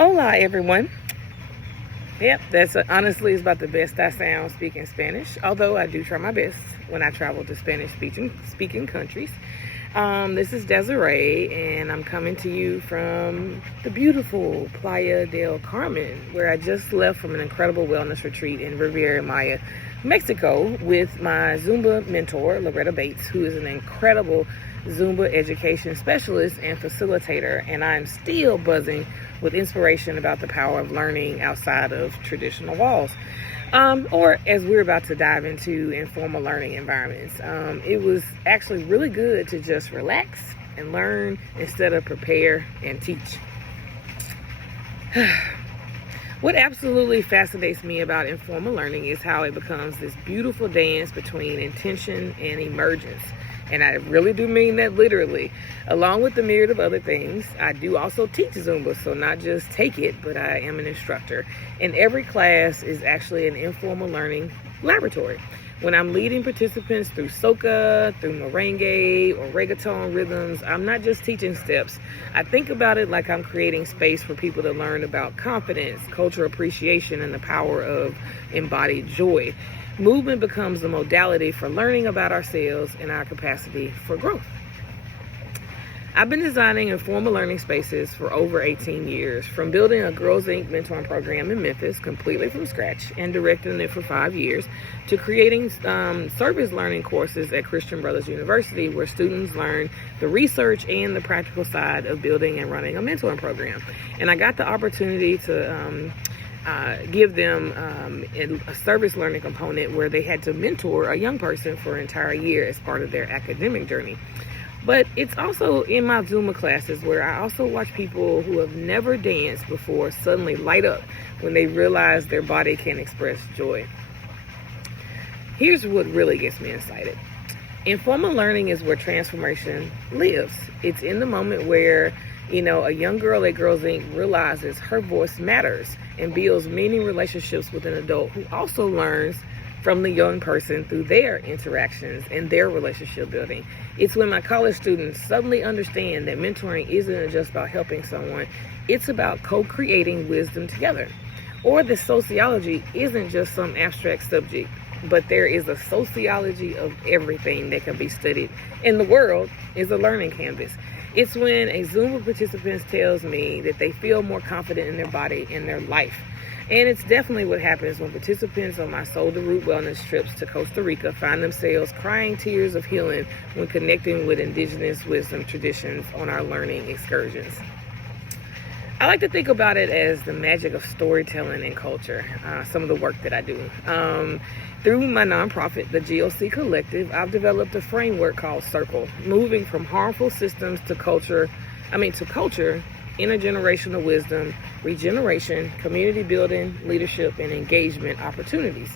Hola, everyone. Yep, that's honestly is about the best I sound speaking Spanish, although I do try my best when I travel to Spanish-speaking countries. This is Desiree, and I'm coming to you from the beautiful Playa del Carmen, where I just left from an incredible wellness retreat in Riviera Maya, Mexico, with my Zumba mentor, Loretta Bates, who is an incredible Zumba education specialist and facilitator, and I'm still buzzing with inspiration about the power of learning outside of traditional walls, or as we're about to dive into, informal learning environments. It was actually really good to just relax and learn instead of prepare and teach. What absolutely fascinates me about informal learning is how it becomes this beautiful dance between intention and emergence. And I really do mean that literally. Along with the myriad of other things, I do also teach Zumba, so not just take it, but I am an instructor. And every class is actually an informal learning laboratory. When I'm leading participants through soca, through merengue, or reggaeton rhythms, I'm not just teaching steps. I think about it like I'm creating space for people to learn about confidence, cultural appreciation, and the power of embodied joy. Movement becomes the modality for learning about ourselves and our capacity for growth. I've been designing informal learning spaces for over 18 years, from building a Girls Inc. mentoring program in Memphis completely from scratch and directing it for 5 years, to creating service learning courses at Christian Brothers University, where students learn the research and the practical side of building and running a mentoring program. And I got the opportunity to give them a service learning component where they had to mentor a young person for an entire year as part of their academic journey. But it's also in my Zumba classes where I also watch people who have never danced before suddenly light up when they realize their body can express joy. Here's what really gets me excited. Informal learning is where transformation lives. It's in the moment where, a young girl at Girls Inc. realizes her voice matters and builds meaningful relationships with an adult who also learns from the young person through their interactions and their relationship building. It's when my college students suddenly understand that mentoring isn't just about helping someone, it's about co-creating wisdom together. Or that sociology isn't just some abstract subject, but there is a sociology of everything that can be studied, and the world is a learning canvas. It's when a Zumba participant tells me that they feel more confident in their body and their life. And it's definitely what happens when participants on my Soul to Root wellness trips to Costa Rica find themselves crying tears of healing when connecting with indigenous wisdom traditions on our learning excursions. I like to think about it as the magic of storytelling and culture, some of the work that I do. Through my nonprofit, the GOC Collective, I've developed a framework called Circle, moving from harmful systems to culture, intergenerational wisdom, regeneration, community building, leadership, and engagement opportunities.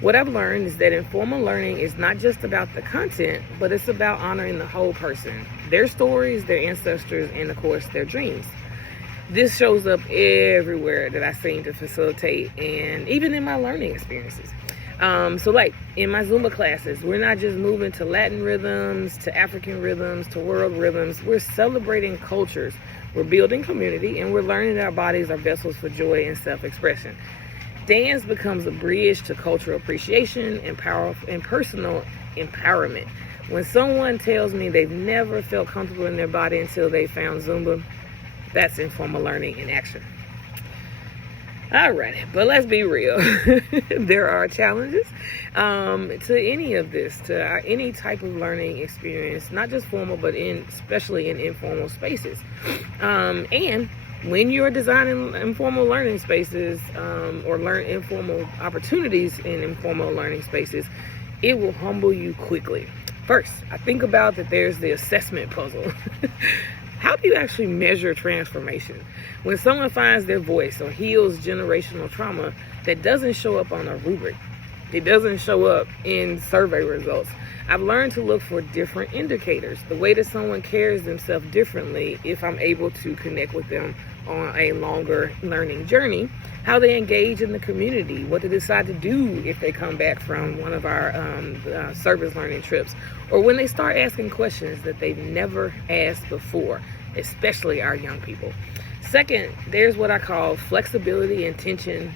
What I've learned is that informal learning is not just about the content, but it's about honoring the whole person, their stories, their ancestors, and of course, their dreams. This shows up everywhere that I seem to facilitate, and even in my learning experiences. So like in my Zumba classes, we're not just moving to Latin rhythms, to African rhythms, to world rhythms. We're celebrating cultures. We're building community, and we're learning that our bodies are vessels for joy and self-expression. Dance becomes a bridge to cultural appreciation and personal empowerment. When someone tells me they've never felt comfortable in their body until they found Zumba, that's informal learning in action. Alright, but let's be real. There are challenges to any of this, to any type of learning experience, not just formal, but especially in informal spaces. And when you're designing informal learning spaces or learn informal opportunities in informal learning spaces, it will humble you quickly. First, I think about that there's the assessment puzzle. How do you actually measure transformation? When someone finds their voice or heals generational trauma, that doesn't show up on a rubric. It doesn't show up in survey results. I've learned to look for different indicators, the way that someone carries themselves differently if I'm able to connect with them on a longer learning journey, how they engage in the community, what they decide to do if they come back from one of our service learning trips, or when they start asking questions that they've never asked before. especially our young people. Second, there's what I call flexibility and tension.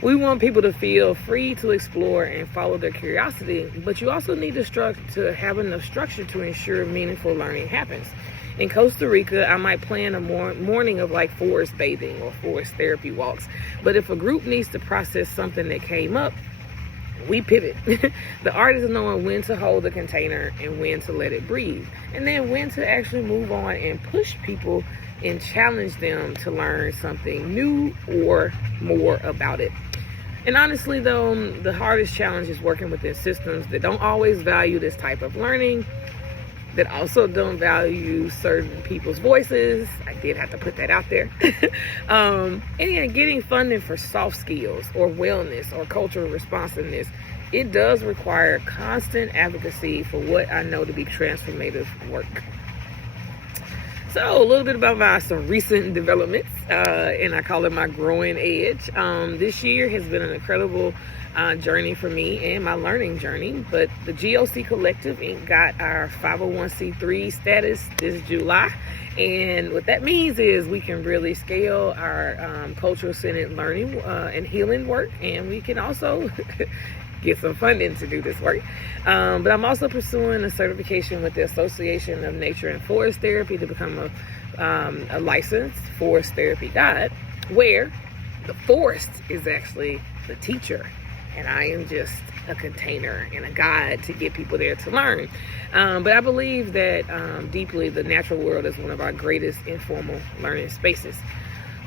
We want people to feel free to explore and follow their curiosity, but you also need to have enough structure to ensure meaningful learning happens. In Costa Rica, I might plan a morning of like forest bathing or forest therapy walks, but if a group needs to process something that came up, we pivot. The art is knowing when to hold the container and when to let it breathe, and then when to actually move on and push people and challenge them to learn something new or more about it. And honestly though, the hardest challenge is working within systems that don't always value this type of learning, that also don't value certain people's voices. I did have to put that out there. And getting funding for soft skills or wellness or cultural responsiveness, it does require constant advocacy for what I know to be transformative work. So a little bit about some recent developments, and I call it my growing edge. This year has been an incredible journey for me and my learning journey, but the GOC Collective got our 501c3 status this July, and what that means is we can really scale our cultural-centered learning and healing work, and we can also get some funding to do this work. But I'm also pursuing a certification with the Association of Nature and Forest Therapy to become a licensed forest therapy guide, where the forest is actually the teacher and I am just a container and a guide to get people there to learn. But I believe that deeply the natural world is one of our greatest informal learning spaces.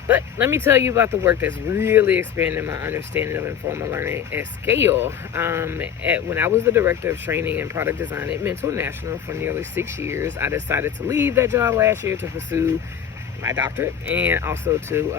But let me tell you about the work that's really expanded my understanding of informal learning at scale. When I was the director of training and product design at Mentor National for nearly 6 years, I decided to leave that job last year to pursue my doctorate and also to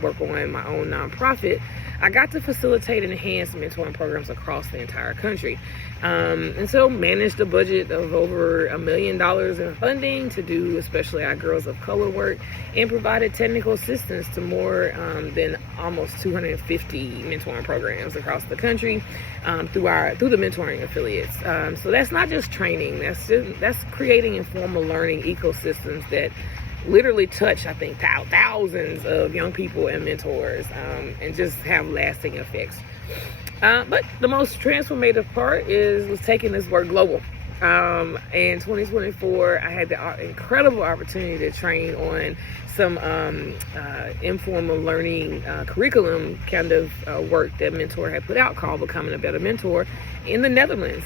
work on my own nonprofit. I got to facilitate and enhance mentoring programs across the entire country, and so managed a budget of over $1 million in funding to do especially our girls of color work, and provided technical assistance to more than almost 250 mentoring programs across the country through the mentoring affiliates. So that's not just training, that's creating informal learning ecosystems that literally touch, I think, thousands of young people and mentors, and just have lasting effects. But the most transformative part was taking this work global. In 2024, I had the incredible opportunity to train on some informal learning curriculum kind of work that Mentor had put out called Becoming a Better Mentor in the Netherlands.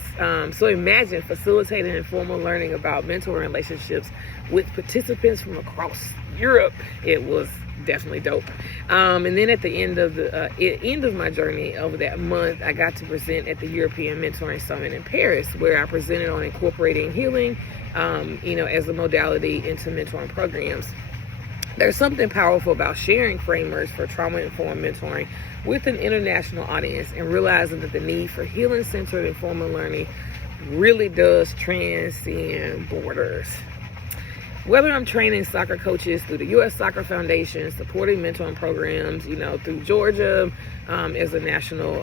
So imagine facilitating informal learning about mentor relationships with participants from across Europe. It was definitely dope. And then at the end of my journey over that month, I got to present at the European Mentoring Summit in Paris, where I presented on incorporating healing, as a modality into mentoring programs. There's something powerful about sharing frameworks for trauma-informed mentoring with an international audience and realizing that the need for healing-centered informal learning really does transcend borders. Whether I'm training soccer coaches through the U.S. Soccer Foundation, supporting mentoring programs, through Georgia as a national,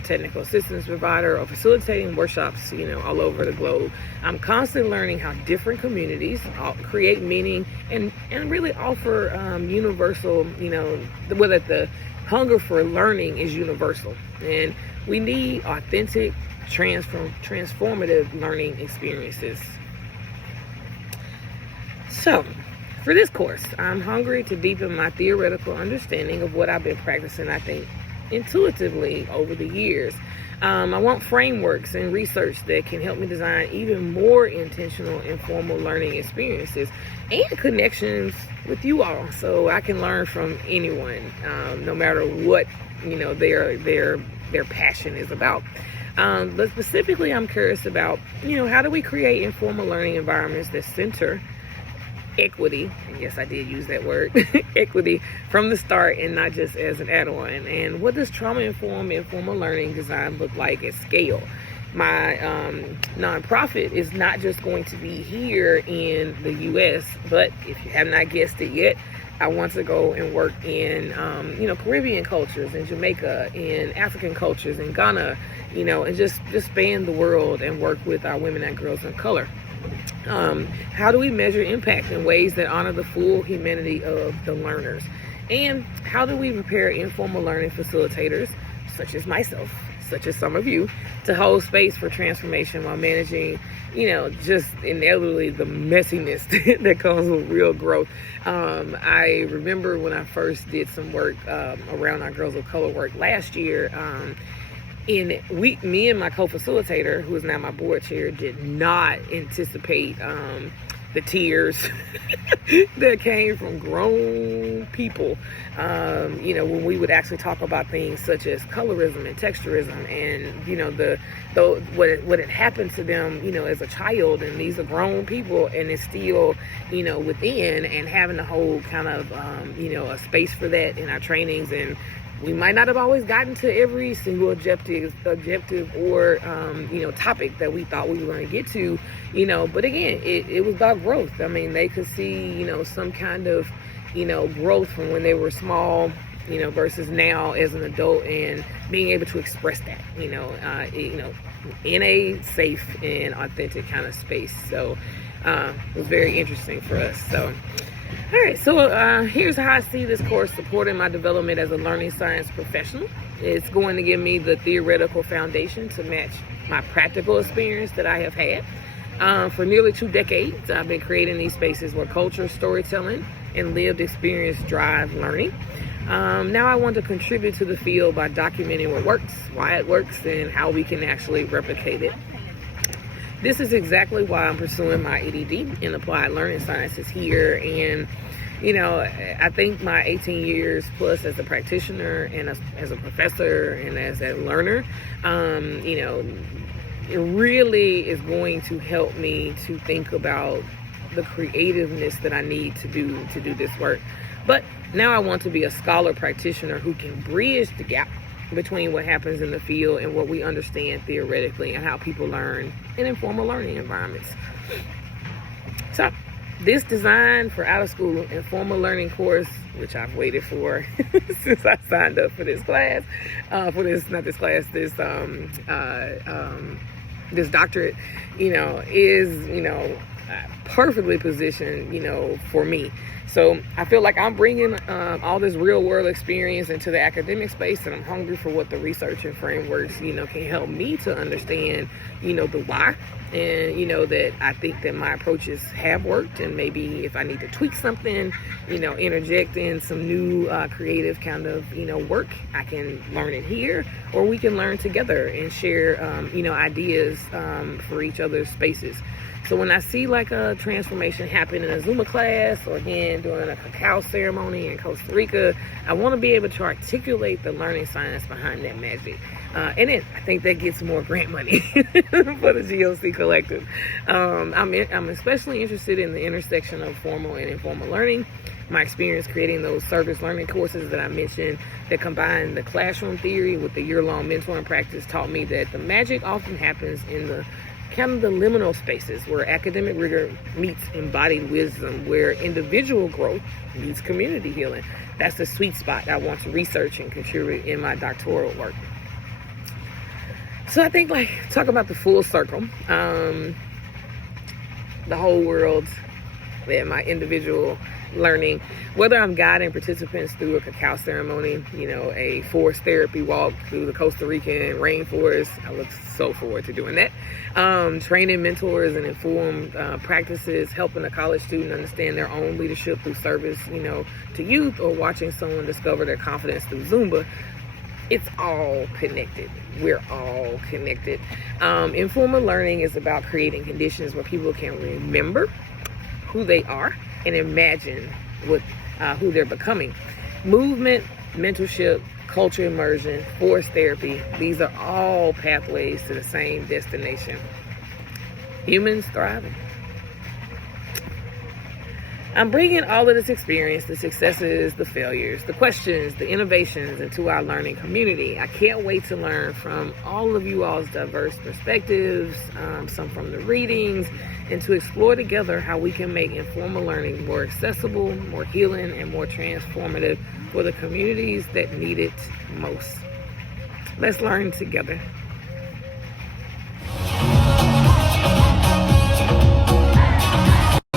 technical assistance provider, or facilitating workshops, all over the globe, I'm constantly learning how different communities create meaning and really offer universal, whether the hunger for learning is universal. And we need authentic, transformative learning experiences. So, for this course, I'm hungry to deepen my theoretical understanding of what I've been practicing, I think, intuitively over the years. I want frameworks and research that can help me design even more intentional, informal learning experiences and connections with you all, so I can learn from anyone, no matter what their passion is about. But specifically, I'm curious about how do we create informal learning environments that center equity, and yes, I did use that word, equity, from the start and not just as an add-on. And what does trauma-informed informal learning design look like at scale? My nonprofit is not just going to be here in the U.S., but if you have not guessed it yet, I want to go and work in, Caribbean cultures, in Jamaica, in African cultures, in Ghana, and just span the world and work with our women and girls of color. How do we measure impact in ways that honor the full humanity of the learners? And how do we prepare informal learning facilitators, such as myself, such as some of you, to hold space for transformation while managing, just inevitably the messiness that comes with real growth? I remember when I first did some work around our Girls of Color work last year, me and my co-facilitator, who is now my board chair, did not anticipate the tears that came from grown people, when we would actually talk about things such as colorism and texturism and, what had happened to them, as a child. And these are grown people, and it's still, within, and having to hold kind of, a space for that in our trainings. And we might not have always gotten to every single objective or, topic that we thought we were going to get to, but again, it was about growth. I mean, they could see, some kind of, growth from when they were small, versus now as an adult, and being able to express that, in a safe and authentic kind of space. So it was very interesting for us. So all right, so here's how I see this course supporting my development as a learning science professional. It's going to give me the theoretical foundation to match my practical experience that I have had. For nearly 2 decades, I've been creating these spaces where culture, storytelling, and lived experience drive learning. Now I want to contribute to the field by documenting what works, why it works, and how we can actually replicate it. This is exactly why I'm pursuing my EDD in applied learning sciences here. And, I think my 18 years plus as a practitioner and as a professor and as a learner, it really is going to help me to think about the creativeness that I need to do this work. But now I want to be a scholar practitioner who can bridge the gap between what happens in the field and what we understand theoretically and how people learn in informal learning environments. So this design for out of school informal learning course, which I've waited for since I signed up for this class, this doctorate, is, perfectly positioned, for me. So I feel like I'm bringing all this real world experience into the academic space, and I'm hungry for what the research and frameworks, can help me to understand, the why, and, that I think that my approaches have worked, and maybe if I need to tweak something, interject in some new creative kind of, work, I can learn it here, or we can learn together and share, ideas for each other's spaces. So when I see like a transformation happen in a Zumba class, or again doing a cacao ceremony in Costa Rica, I want to be able to articulate the learning science behind that magic. And then I think that gets more grant money for the GOC Collective. I'm especially interested in the intersection of formal and informal learning. My experience creating those service learning courses that I mentioned that combine the classroom theory with the year-long mentoring practice taught me that the magic often happens in the kind of the liminal spaces where academic rigor meets embodied wisdom, where individual growth meets community healing. That's the sweet spot I want to research and contribute in my doctoral work. So I think, talk about the full circle, the whole world, and my individual learning, whether I'm guiding participants through a cacao ceremony, a forest therapy walk through the Costa Rican rainforest. I look so forward to doing that. Training mentors and informed practices, helping a college student understand their own leadership through service, to youth, or watching someone discover their confidence through Zumba. It's all connected. We're all connected. Informal learning is about creating conditions where people can remember who they are and imagine who they're becoming. Movement, mentorship, culture immersion, forest therapy, these are all pathways to the same destination. Humans thriving. I'm bringing all of this experience, the successes, the failures, the questions, the innovations into our learning community. I can't wait to learn from all of you all's diverse perspectives, some from the readings, and to explore together how we can make informal learning more accessible, more healing, and more transformative for the communities that need it most. Let's learn together.